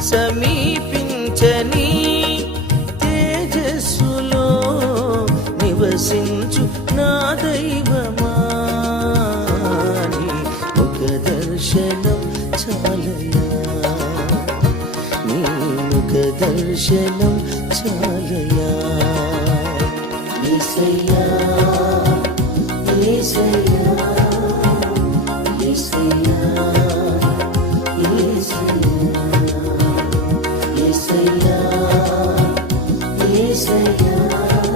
సమీపించని తేజస్సులో నివసించు నా దైవమాని. ఒక దర్శనం చాలయా దర్శనం చాలయా Yeah. you.